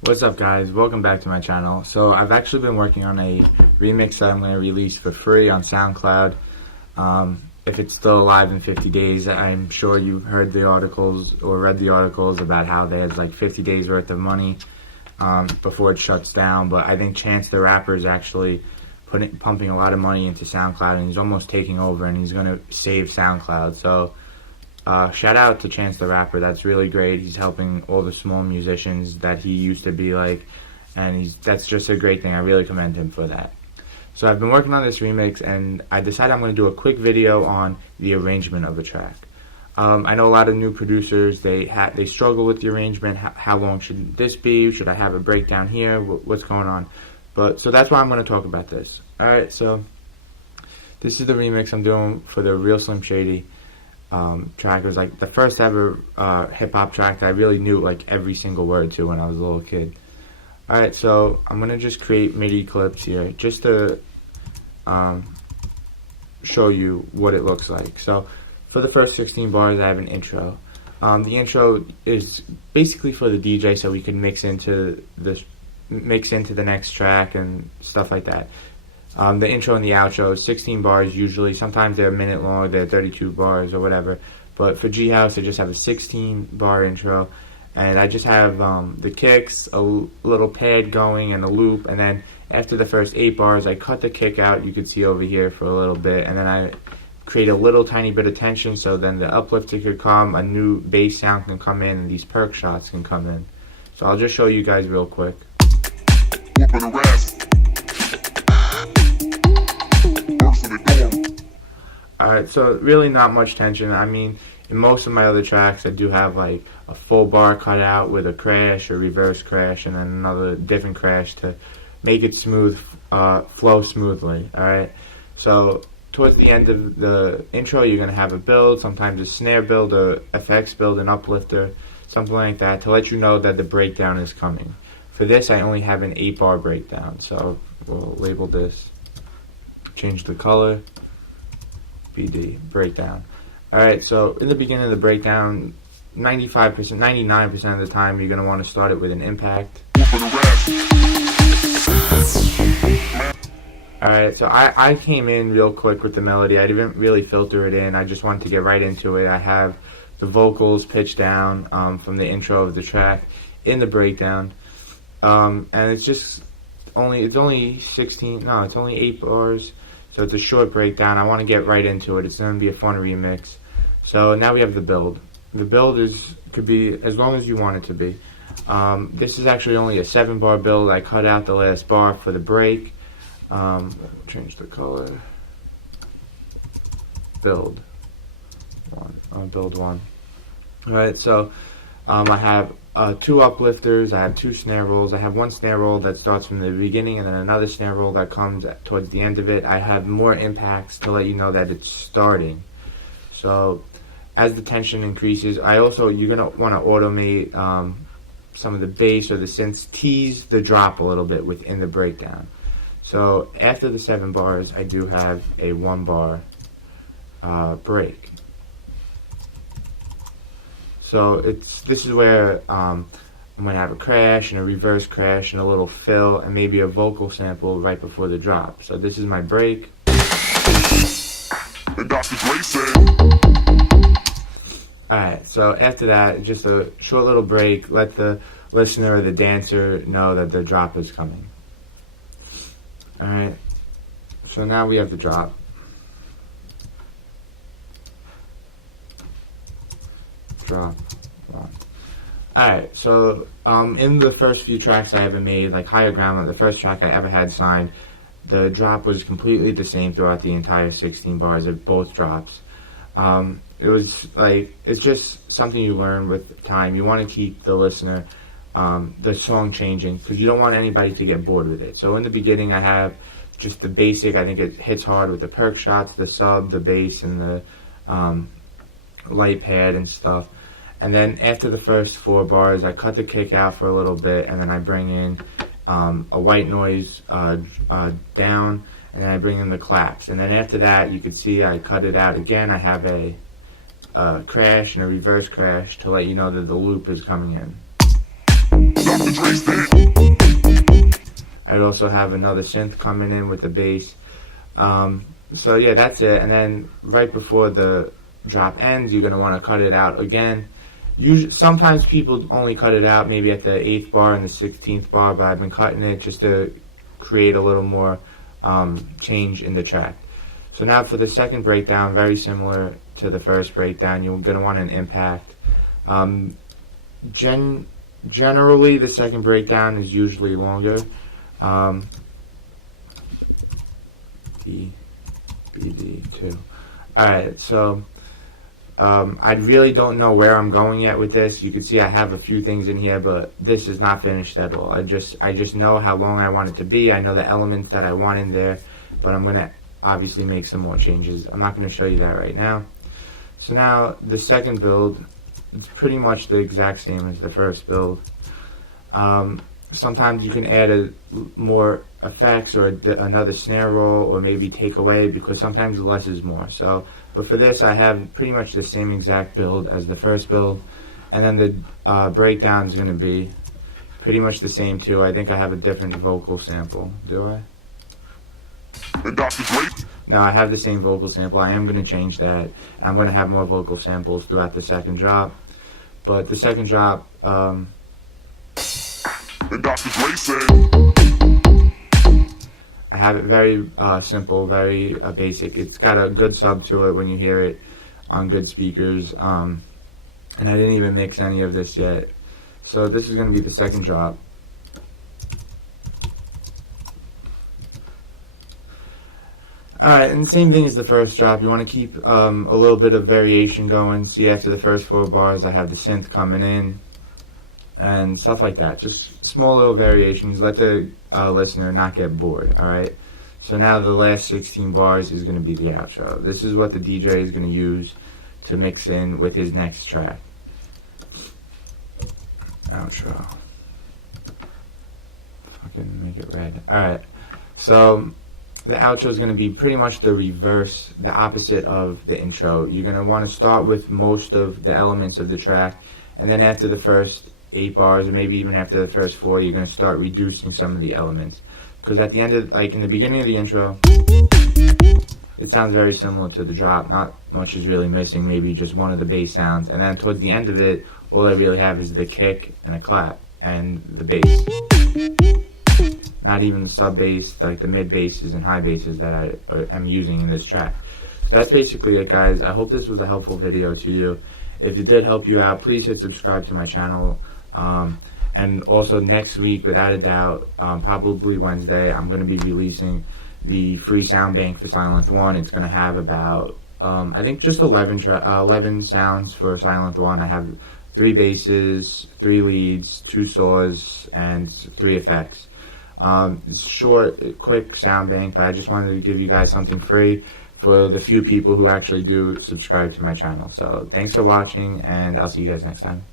What's up, guys? Welcome back to my channel. So I've actually been working on a remix that I'm going to release for free on SoundCloud. If it's still alive in 50 days, I'm sure you've heard the articles or read the articles about how there's like 50 days worth of money before it shuts down. But I think Chance the Rapper is actually pumping a lot of money into SoundCloud, and he's almost taking over, and he's going to save SoundCloud. So shout out to Chance the Rapper. That's really great. He's helping all the small musicians that he used to be like, and that's just a great thing. I really commend him for that. So I've been working on this remix, and I decided I'm going to do a quick video on the arrangement of the track. I know a lot of new producers, they struggle with the arrangement. How long should this be? Should I have a breakdown here? What's going on? So that's why I'm going to talk about this. Alright, so this is the remix I'm doing for the Real Slim Shady track. It was like the first ever hip-hop track that I really knew like every single word to when I was a little kid. Alright, so I'm going to just create MIDI clips here just to show you what it looks like. So for the first 16 bars, I have an intro. The intro is basically for the DJ, so we can mix into the next track and stuff like that. The intro and the outro is 16 bars usually. Sometimes they're a minute long, they're 32 bars or whatever. But for G House, I just have a 16 bar intro. And I just have the kicks, a little pad going, and a loop. And then after the first 8 bars, I cut the kick out, you can see over here, for a little bit. And then I create a little tiny bit of tension, so then the uplifter could come, a new bass sound can come in, and these perk shots can come in. So I'll just show you guys real quick. Alright, so really not much tension. I mean, in most of my other tracks, I do have like a full bar cut out with a crash or reverse crash, and then another different crash to make it smooth, flow smoothly. Alright, so towards the end of the intro, you're going to have a build, sometimes a snare build, a effects build, an uplifter, something like that, to let you know that the breakdown is coming. For this, I only have an 8 bar breakdown, so we'll label this, change the color, BD, breakdown. Alright, so in the beginning of the breakdown, 95%, 99% of the time, you're going to want to start it with an impact. Alright, so I came in real quick with the melody. I didn't really filter it in. I just wanted to get right into it. I have the vocals pitched down from the intro of the track in the breakdown. And it's only 8 bars. So it's a short breakdown. I want to get right into it. It's going to be a fun remix. So now we have the build. The build could be as long as you want it to be. This is actually only a 7 bar build. I cut out the last bar for the break. Change the color. Build 1. Build 1. Alright, so I have 2 uplifters, I have 2 snare rolls, I have 1 snare roll that starts from the beginning and then another snare roll that comes towards the end of it. I have more impacts to let you know that it's starting. So as the tension increases, you're going to want to automate some of the bass or the synths, tease the drop a little bit within the breakdown. So after the 7 bars, I do have a 1 bar break. So this is where I'm going to have a crash and a reverse crash and a little fill and maybe a vocal sample right before the drop. So this is my break. Alright, so after that, just a short little break. Let the listener or the dancer know that the drop is coming. Alright, so now we have the drop. Drop 1. Alright, so in the first few tracks I ever made, like Higher Ground, the first track I ever had signed, the drop was completely the same throughout the entire 16 bars of both drops. It's just something you learn with time. You want to keep the listener, the song changing, because you don't want anybody to get bored with it. So in the beginning I have just the basic. I think it hits hard with the perk shots, the sub, the bass, and the light pad and stuff. And then after the first 4 bars, I cut the kick out for a little bit, and then I bring in a white noise down, and then I bring in the claps. And then after that, you can see I cut it out again. I have a crash and a reverse crash to let you know that the loop is coming in. also have another synth coming in with the bass. So yeah, that's it. And then right before the drop ends, you're gonna want to cut it out again. Sometimes people only cut it out maybe at the 8th bar and the 16th bar, but I've been cutting it just to create a little more change in the track. So now for the second breakdown, very similar to the first breakdown, you're going to want an impact. Generally, the second breakdown is usually longer. BD2. Alright, so I really don't know where I'm going yet with this. You can see I have a few things in here, but this is not finished at all. I just know how long I want it to be. I know the elements that I want in there, but I'm going to obviously make some more changes. I'm not going to show you that right now. So now the second build, it's pretty much the exact same as the first build. Sometimes you can add more effects or another snare roll, or maybe take away, because sometimes less is more. So, but for this, I have pretty much the same exact build as the first build, and then the breakdown is going to be pretty much the same too. I think I have a different vocal sample. Do I? No, I have the same vocal sample. I am going to change that. I'm going to have more vocal samples throughout the second drop, but the second drop, I have it very simple, very basic. It's got a good sub to it when you hear it on good speakers, and I didn't even mix any of this yet. So this is going to be the second drop. Alright, and the same thing as the first drop. You want to keep a little bit of variation going. See, after the first 4 bars, I have the synth coming in and stuff like that. Just small little variations. Let the listener not get bored. Alright, so now the last 16 bars is going to be the outro. This is what the DJ is going to use to mix in with his next track. Outro. Fucking make it red. Alright, so the outro is going to be pretty much the reverse, the opposite of the intro. You're going to want to start with most of the elements of the track, and then after the first 8 bars, or maybe even after the first 4, you're going to start reducing some of the elements. Because at the end of, like in the beginning of the intro, it sounds very similar to the drop. Not much is really missing, maybe just one of the bass sounds. And then towards the end of it, all I really have is the kick and a clap and the bass. Not even the sub bass, like the mid basses and high basses that I'm using in this track. So that's basically it, guys. I hope this was a helpful video to you. If it did help you out, please hit subscribe to my channel. And also next week, without a doubt, probably Wednesday, I'm going to be releasing the free sound bank for Sylenth One. It's going to have about, I think just 11 sounds for Sylenth One. I have 3 basses, 3 leads, 2 saws, and 3 effects. It's short, quick sound bank, but I just wanted to give you guys something free for the few people who actually do subscribe to my channel. So thanks for watching, and I'll see you guys next time.